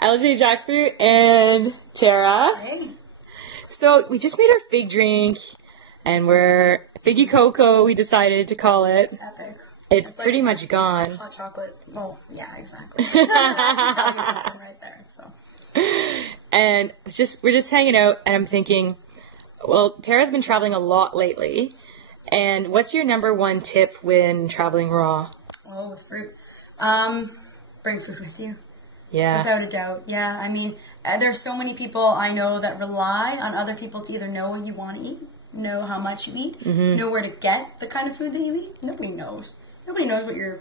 LJ Jackfruit and Tara. Hey. So we just made our fig drink, and we're Figgy Cocoa, we decided to call it. Epic. It's pretty much gone. Hot chocolate. Oh, yeah, exactly. That should tell you something right there. So. And we're just hanging out, and I'm thinking, well, Tara's been traveling a lot lately. And what's your #1 tip when traveling raw? Oh, with fruit. Bring food with you. Yeah. Without a doubt. Yeah, I mean, there's so many people I know that rely on other people to either know what you want to eat, know how much you eat, know where to get the kind of food that you eat. Nobody knows. Nobody knows what you're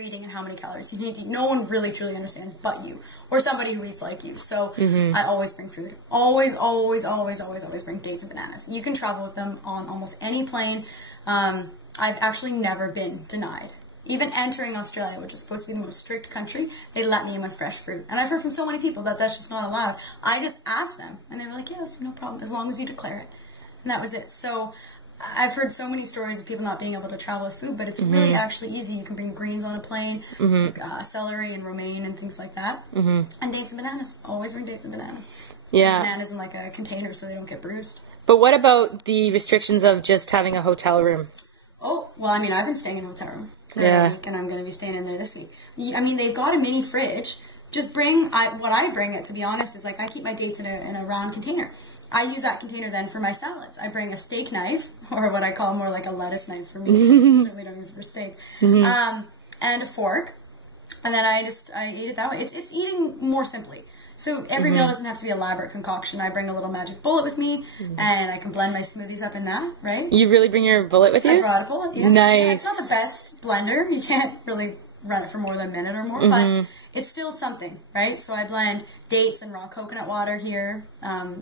eating and how many calories you need to eat. No one really truly understands but you, or somebody who eats like you. So I always bring food. Always, always, always, always, always bring dates and bananas. You can travel with them on almost any plane. I've actually never been denied. Even entering Australia, which is supposed to be the most strict country, they let me in with fresh fruit. And I've heard from so many people that that's just not allowed. I just asked them, and they were like, yes, no problem, as long as you declare it. And that was it. So I've heard so many stories of people not being able to travel with food, but it's really actually easy. You can bring greens on a plane, like, celery and romaine and things like that. And dates and bananas. Always bring dates and bananas. So Yeah. bananas in like a container so they don't get bruised. But what about the restrictions of just having a hotel room? Oh, well, I mean, I've been staying in a hotel room for Yeah. a week, and I'm going to be staying in there this week. I mean, they've got a mini fridge. Just bring, what I bring it, to be honest, is like I keep my dates in a round container. I use that container then for my salads. I bring a steak knife, or what I call more like a lettuce knife for me, because I certainly don't use it for steak, and a fork, and then I eat it that way. It's eating more simply. So every meal doesn't have to be elaborate concoction. I bring a little magic bullet with me, and I can blend my smoothies up in that, right? You really bring your bullet with you? I brought a bullet, yeah. Nice. Yeah, it's not the best blender. You can't really run it for more than a minute or more, but it's still something, right? So I blend dates and raw coconut water here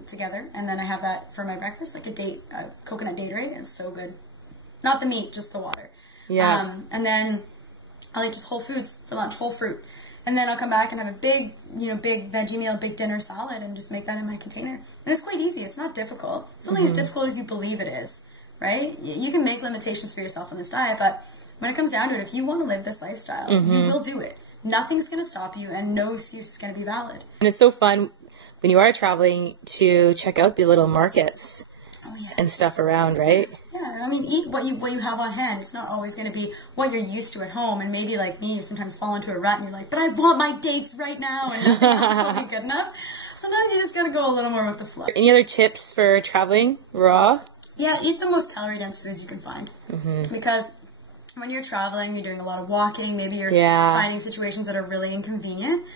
together, and then I have that for my breakfast, like a coconut Daterade, and it's so good. Not the meat, just the water. Yeah. And then I'll eat just whole foods for lunch, whole fruit. And then I'll come back and have a big veggie meal, big dinner salad, and just make that in my container. And it's quite easy. It's not difficult. It's only as difficult as you believe it is, right? You can make limitations for yourself on this diet, but when it comes down to it, if you want to live this lifestyle, you will do it. Nothing's going to stop you, and no excuse is going to be valid. And it's so fun when you are traveling to check out the little markets and stuff around, right? Yeah, I mean, eat what you have on hand. It's not always going to be what you're used to at home. And maybe like me, you sometimes fall into a rut and you're like, but I want my dates right now, and nothing else will be good enough. Sometimes you just got to go a little more with the flow. Any other tips for traveling raw? Yeah, eat the most calorie-dense foods you can find. Because when you're traveling, you're doing a lot of walking, maybe you're finding situations that are really inconvenient.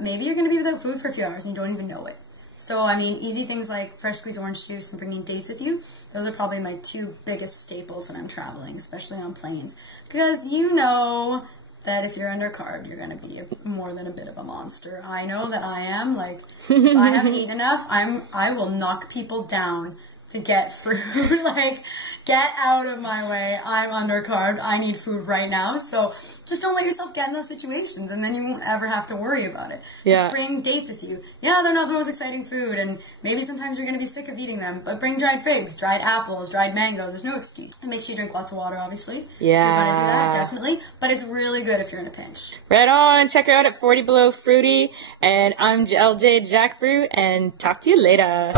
Maybe you're going to be without food for a few hours and you don't even know it. So, I mean, easy things like fresh squeezed orange juice and bringing dates with you, those are probably my 2 biggest staples when I'm traveling, especially on planes. Because you know that if you're undercarb, you're going to be more than a bit of a monster. I know that I am. Like, if I haven't eaten enough, I will knock people down to get food. Like, get out of my way. I'm undercarb. I need food right now. So just don't let yourself get in those situations, and then you won't ever have to worry about it. Yeah. Just bring dates with you. Yeah, they're not the most exciting food, and maybe sometimes you're going to be sick of eating them, but bring dried figs, dried apples, dried mango. There's no excuse. And make sure you drink lots of water, obviously. Yeah. If you're going to do that, definitely. But it's really good if you're in a pinch. Right on. Check her out at 40 Below Fruity. And I'm LJ Jackfruit, and talk to you later.